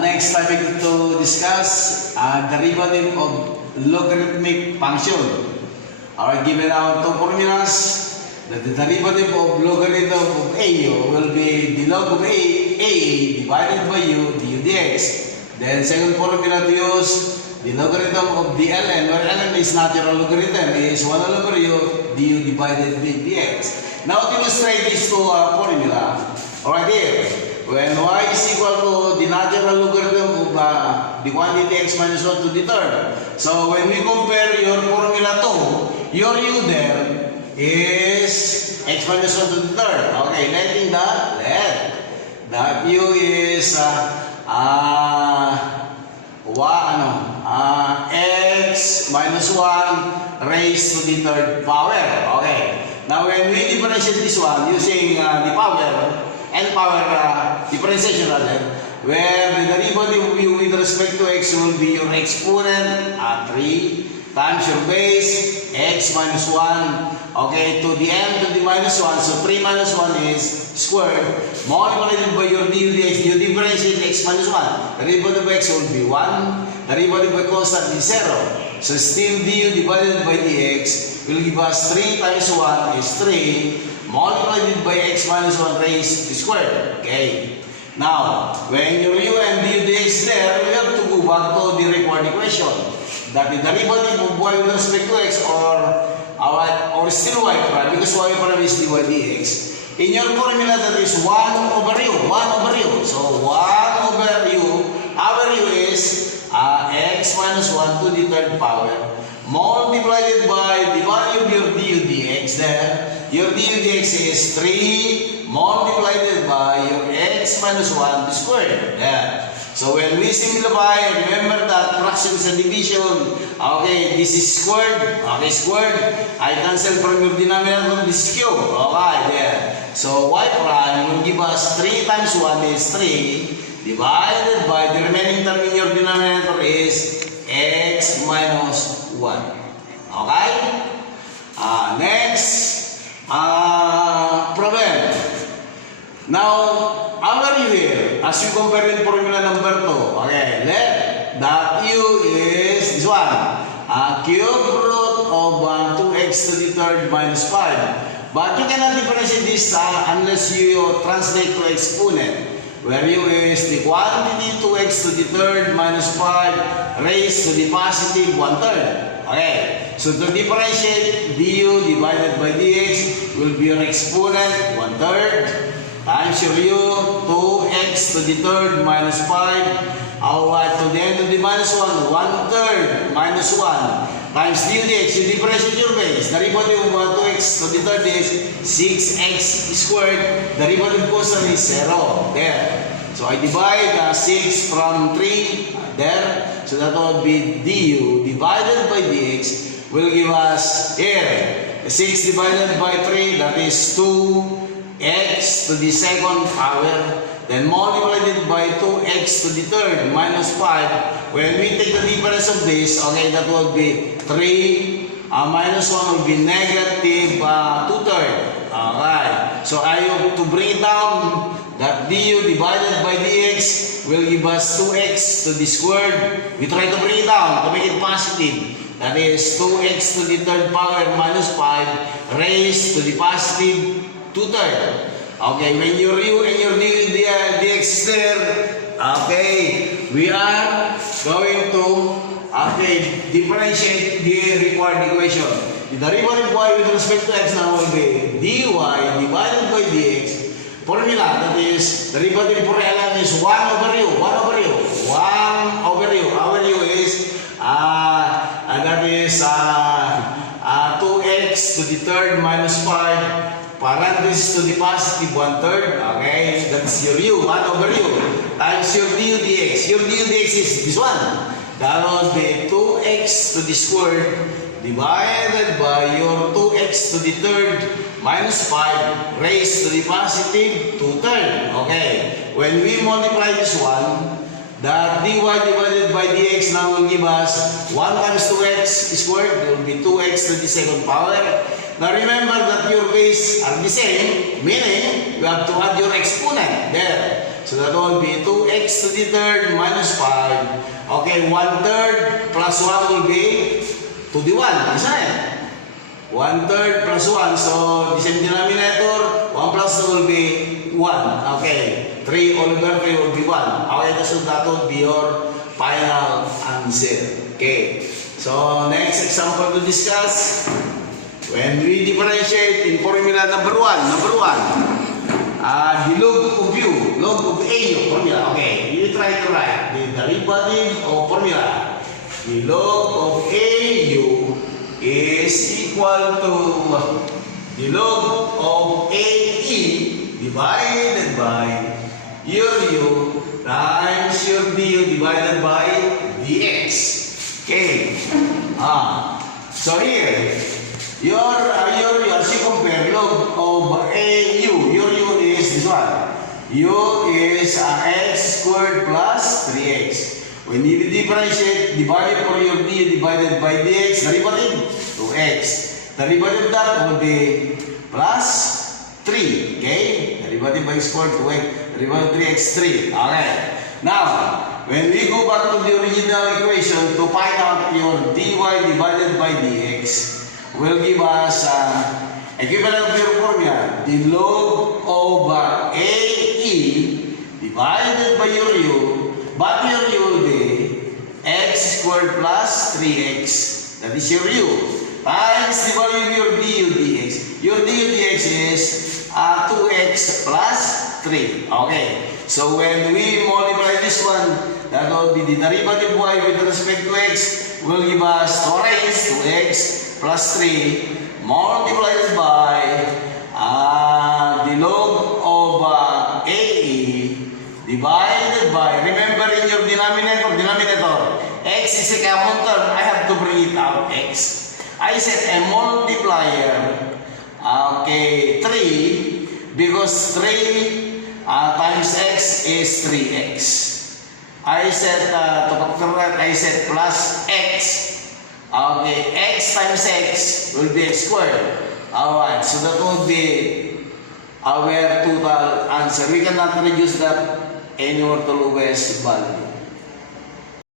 Next topic to discuss, derivative of logarithmic function. Alright, given our two formulas, that the derivative of logarithm of a will be the log of a divided by u du dx. Then second formula to use the logarithm of the ln, where ln is natural logarithm, is 1 over u du divided by dx. Now to illustrate these two formula, alright here, when y is equal to the natural logarithm of the quantity x minus 1 to the third. So when we compare your formula to your u there is x minus 1 to the third. Okay, letting that u is x minus 1 raised to the third power. Okay. Now when we differentiate this one using the power and power differentiation rather, where the derivative of u with respect to x will be your exponent 3 times your base x minus 1, okay, to the n to the minus 1, so 3 minus 1 is squared, multiplied by your du dx. You differentiate x minus 1, derivative of x will be 1, derivative by constant is 0, so still du divided by dx will give us 3 times 1 is 3, multiplied by x minus 1 raised to square. Okay. Now, when your u and du dx there, we have to go back to the required equation. That the derivative of y with respect to x or still y prime, because y prime is dy dx. In your formula, that is 1 over u. So 1 over u, our u is x minus 1 to the third power, multiplied by the value of your du dx there. Your du dx is 3 multiplied by your x minus 1 squared. There. So when we simplify, remember that fractions and division. Okay, this is squared. Okay, squared. I cancel from your denominator, this is cube. Okay, there. So y prime will give us 3 times 1 is 3 divided by the remaining term in your denominator is x minus 1. Okay? Next problem. Now, our u here, as you compare with formula number 2, okay, let that u is this one, cube root of 2x to the third minus 5. But you cannot differentiate this unless you translate to exponent, where u is the quantity 2x to the third minus 5 raised to the positive 1/3. Okay, so to differentiate, du divided by dx will be your exponent 1/3 times your u 2x to the third minus 5 to the end of the minus 1 1/3 minus 1 times du dx. You differentiate your base. Derivative of 2x to the third is 6x squared. Derivative constant is 0. There. So I divide 6 from 3 there. So that will be du divided by dx will give us here 6 divided by 3, that is 2x to the second power, then multiplied it by 2x to the third minus 5. When we take the difference of this, okay, that will be 3 minus 1 will be negative 2/3. Alright, so I have to bring it down. That du divided by dx will give us 2x to the squared. We try to bring it down to make it positive. That is 2x to the third power minus 5 raised to the positive 2/3. Okay, when your u and your du dx is there, okay, we are going to differentiate the required equation. The derivative of y with respect to x now will be dy divided by dx. Formula, that is, derivative for ln is 1 over u. Our u is, that is 2x to the third minus 5, parenthesis to the positive 1/3. Okay, that's your u, 1 over u, times your du dx. Your du dx is this one. That will be 2x to the squared divided by your 2x to the third minus 5 raised to the positive 2/3. Okay, when we multiply this one, that dy divided by dx now will give us 1 times 2x squared, will be 2x to the second power. Now remember that your base are the same, meaning you have to add your exponent there. So that will be 2x to the third minus 5. Okay, 1/3 plus 1 will be to the 1, isn't it? 1/3 plus 1, so the same denominator, 1 plus 2 will be 1. Okay, 3 all over 3 will be 1. Okay, so that will be your final answer. Okay, so next example to discuss. When we differentiate in formula number 1, the log of A formula. Okay, you try to write the derivative of formula. The log of AU is equal to the log of AE divided by your U times your DU divided by DX. Okay. So here, as you compare log of AU, your U is this one. U is x squared plus 3x. When you differentiate, divided for your D divided by dx, derivative 2x. Derivative of that will be plus 3. Okay? Derivative by squared 2x. Derivative 3x 3. Okay. Now, when we go back to the original equation to find out your dy divided by dx, will give us equivalent of your formula. The log of AE divided by your U, but your U will be x squared plus 3x. That is your U. Times the value of your du dx. Your du dx is 2x plus 3. Okay. So when we multiply this one, that will be the derivative y with respect to x will give us 4 raised to x plus 3 multiplied by the log of AE divided by, remember in your denominator, x is a common term, I have to bring it out, x. I said a multiplier, okay, 3, because 3 times x is 3x. I said, to factorize, I said plus x. Okay, x times x will be x squared. Alright, so that will be our total answer. We cannot reduce that anywhere to lowest value.